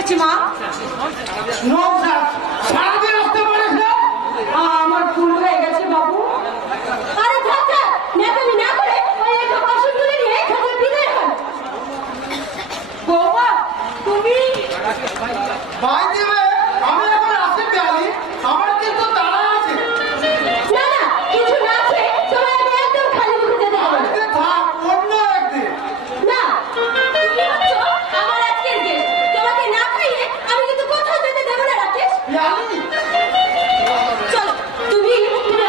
এসেছি মা। সারাদিন আসতে পারিস না? আমার ভুল হয়ে গেছে বাবু। আরে চাচা, নেতামি না করে ওই একটা বাসনগুলো নিয়ে খাবার বিদায় হন। বৌমা, তুমি ভাই দেবে, আমি এখন আসতে পারি, আমার কিন্তু তাড়া আছে। না না, কিছু না আছে, তোমার আমি একদম খালি মুখে যেতে হবে না। আজকে থাক, অন্য একদিন। না, তুমি ভাবছো আমার আজকের গেস্ট, তোমাকে না খাইয়ে আমি কিন্তু কোথাও যেতে দেবো না রাকেশ। জানি। চলো, তুমি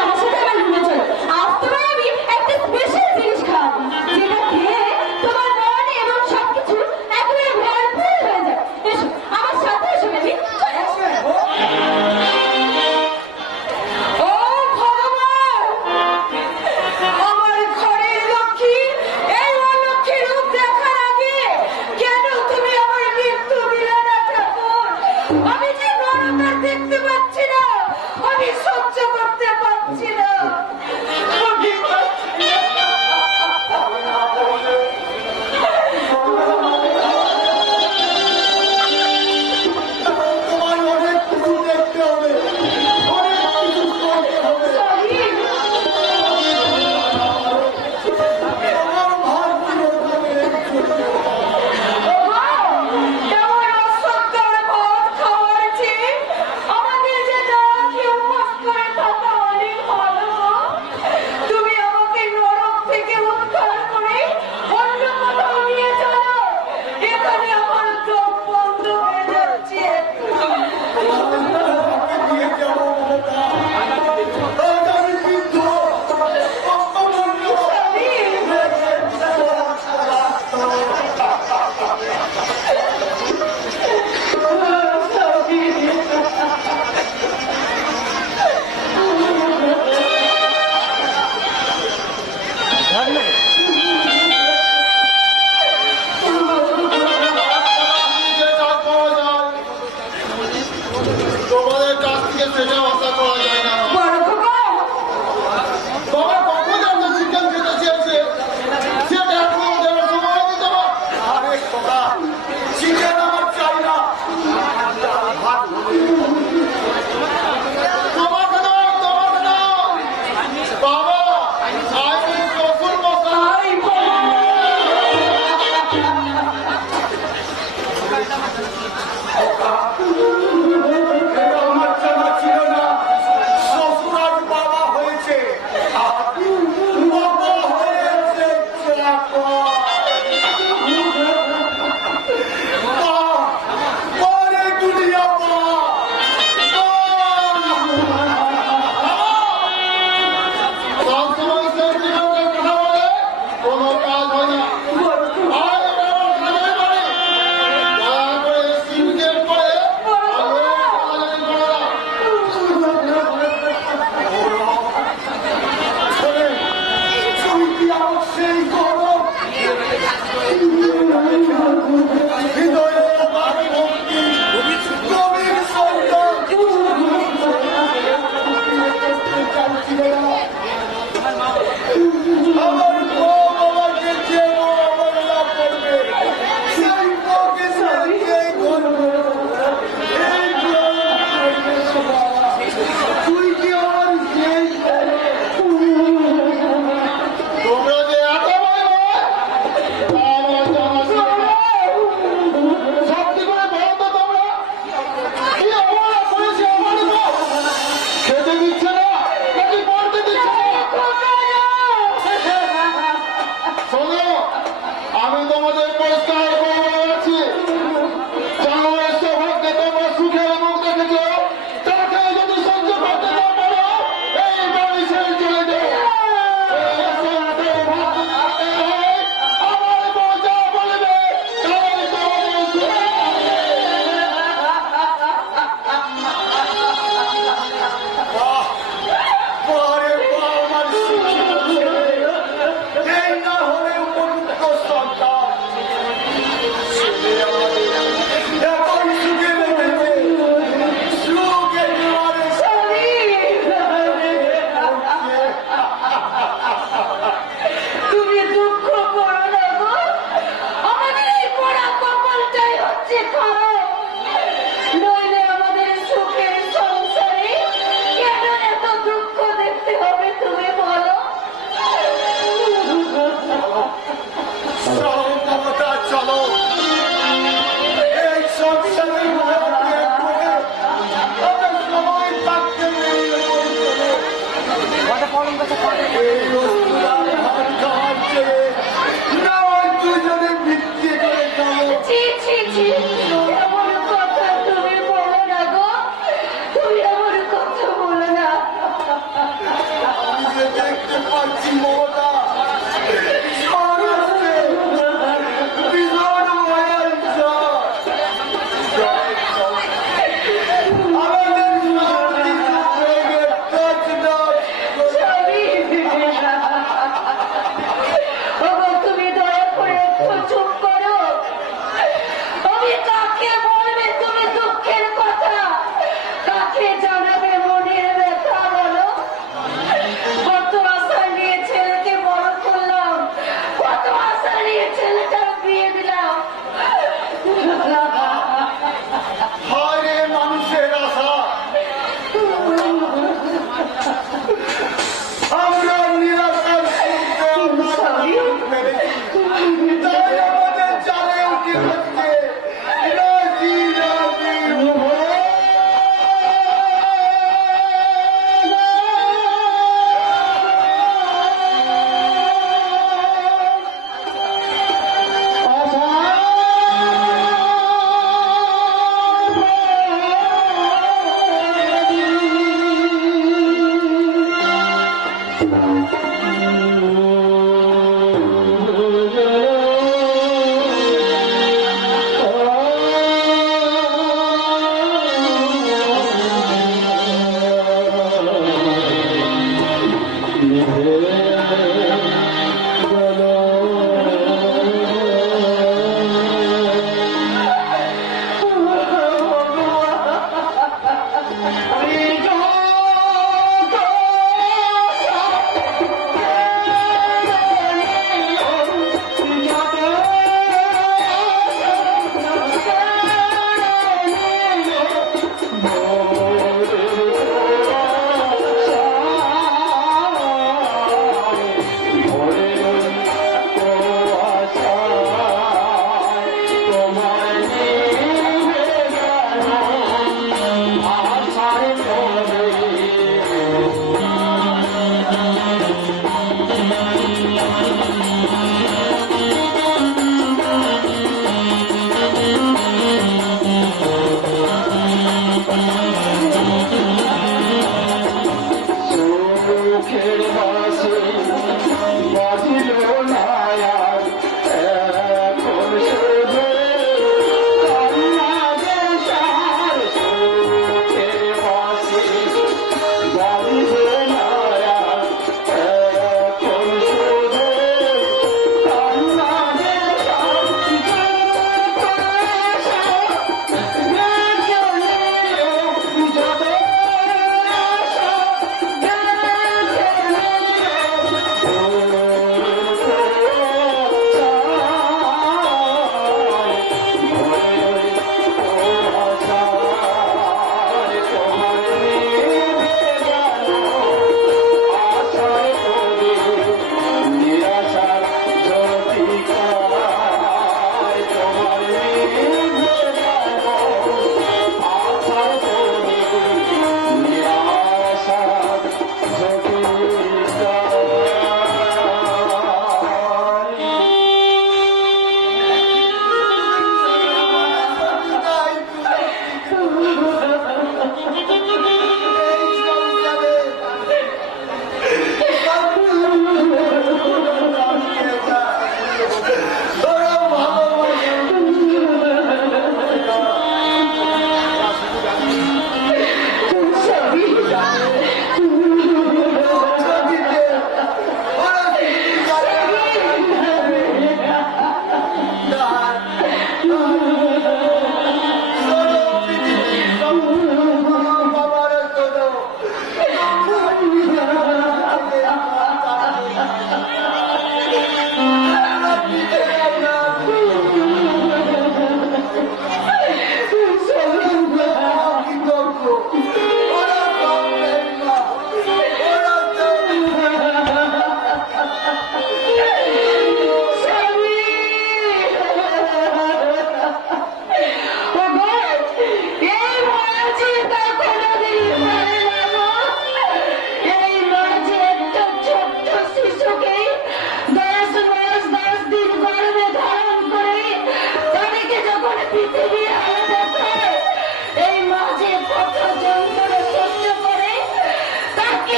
আমার সাথে আমার রুমে চলো। আজ তোমায় আমি একটা স্পেশাল জিনিস খাওয়াবো, যেটা খেয়ে তোমার মন এবং সবকিছু একেবারে ভরপুর হয়ে যাবে। এসো আমার সাথে, এসো বেবি। ও ভগবান, আমার ঘরের লক্ষ্মী এই অলক্ষ্মীর রূপ দেখার আগে কেন তুমি আমার মৃত্যু দিলে না ঠাকুর? আমি যে নরকার দেখতে পাচ্ছি না, আমি সহ্য করতে পারছি না, আমি পারছি না। তোমার অনেক কিছু দেখতে হবে, অনেক কিছু করতে হবে। আমার ভার পুরো হবে। এমন অসত্তর পথ খাওয়ার চেয়ে আমাদের যে না খেয়ে উপোস করে থাকা অনেক ভালো। তুমি আমাকে নরক থেকে উদ্ধার করে অন্য কোথাও নিয়ে চলো, এখানে আমার চোখ বন্ধ হয়ে যাচ্ছে। দিয়ে যাবো মমতা। আজ আমি বৃদ্ধ, অপমান্য। তোমাদের কাছ থেকে সেটা আশা করা যায় না। বড় খোকা, বাবা কখন এত চিকেন খেতে চেয়েছে, সেটা এখনো দেওয়ার সময় দিতে পার। আরে খোকা, চিকেন আমার চাই না। ভাত তোমাকে দাও, তোমাকে দাও। বাবা, আমি শ্বশুর মশাই। এটা আমার জানা ছিল না। শ্বশুর আর বাবা হয়েছে, আর বাবা হয়েছে চাকর। পরে দুনিয়া সবসময় সেন্টিমেন্টের কথা বলে কোনো কাজ হয় না। আর এটা আমার খাদের বাড়ি। দয়া করে সিনকেট করে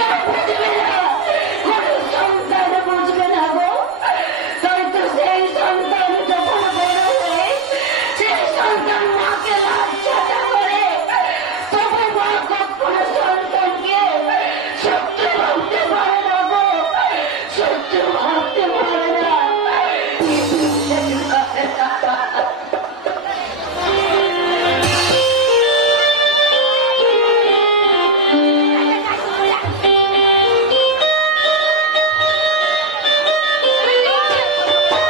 আর পৃথিবীর